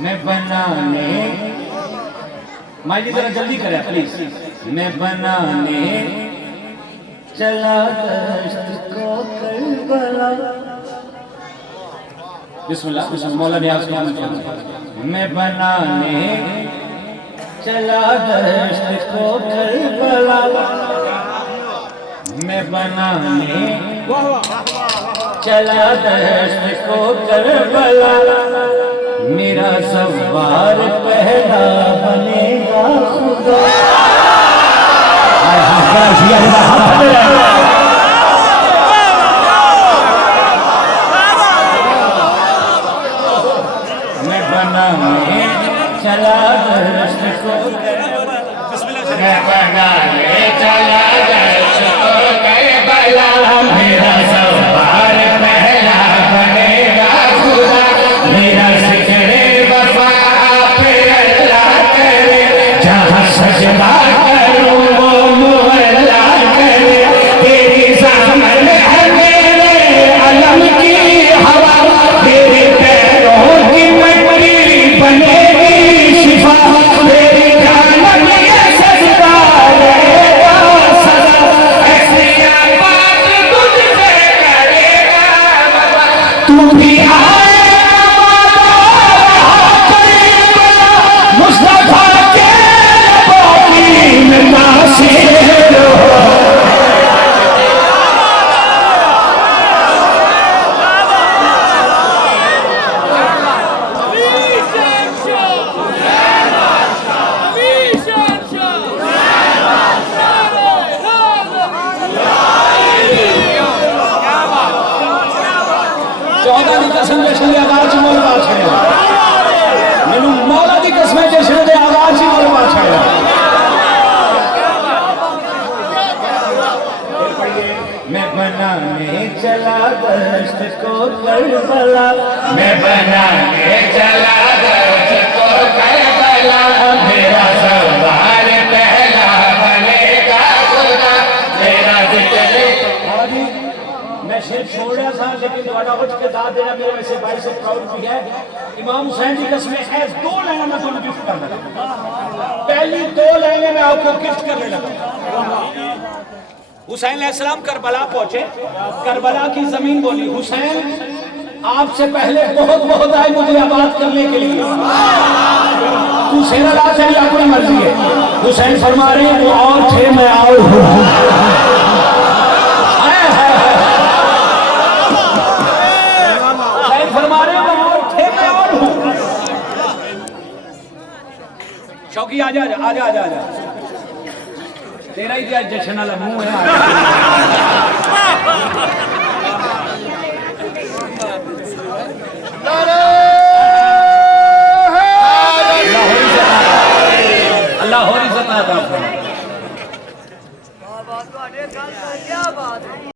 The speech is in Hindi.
मैं बनाने, माई जी जरा जल्दी करें प्लीज। मैं बनाने चला दश्त को करबला। बिस्मिल्लाह बिस्मिल्लाह मौला नियाज़ का। मैं बनाने चला दश्त को करबला। मैं बनाने चला दश्त को करबला। मेरा सवार पहला बनेगा खुदा। मैं बनाने चला दश्त को करबला। मैं बनाने चला दश्त को करबला। मेरा सवार पहला बनेगा खुदा। मेरा जिक्रे वफा पे अल्लाह करे। जहाँ सजदा करूँ वो मुअल्ला करे। तेरी ज़हमत है मेरे अलम की हवा। तेरे पैरों की मिट्टी बनेगी शिफा। तेरी जान ये सजदा रहेगा सदा। ऐसी बात तुझसे करेगा तू भी मुस्तफा के में नासिर हो। चौदह की कसम जैसे आवाज मौलवा छड़िया। मैनू मौला की कसम जैसे आवाज ही मौलवा छड़िया। मैं बनाने चला दश्त को करबला। मैं बनाने चला दश्त को करबला। मेरा सवार पहला बनेगा खुदा। मेरा जिक्र। मैं शेर छोड़ रहा था लेकिन थोड़ा उठ के दाद देना मेरे वैसे भाई से प्राउड भी है। इमाम हुसैन की कसम है दो लाइनें मैं तुम्हें गिफ्ट करने लगा। पहली दो लाइनें मैं आपको गिफ्ट करने लगा। हुसैन अलैहिस्सलाम करबला पहुंचे। करबला की जमीन बोली हुसैन आपसे पहले बहुत बहुत आए मुझे आबाद करने के लिए। हुसैन अल्लाह से अपनी मर्जी है। हुसैन फरमा रहे वो और थे मैं और हूं। शौकी आजा आजा आजा आजा आजा। तेरा ही क्या जश्न वाला मुंह है।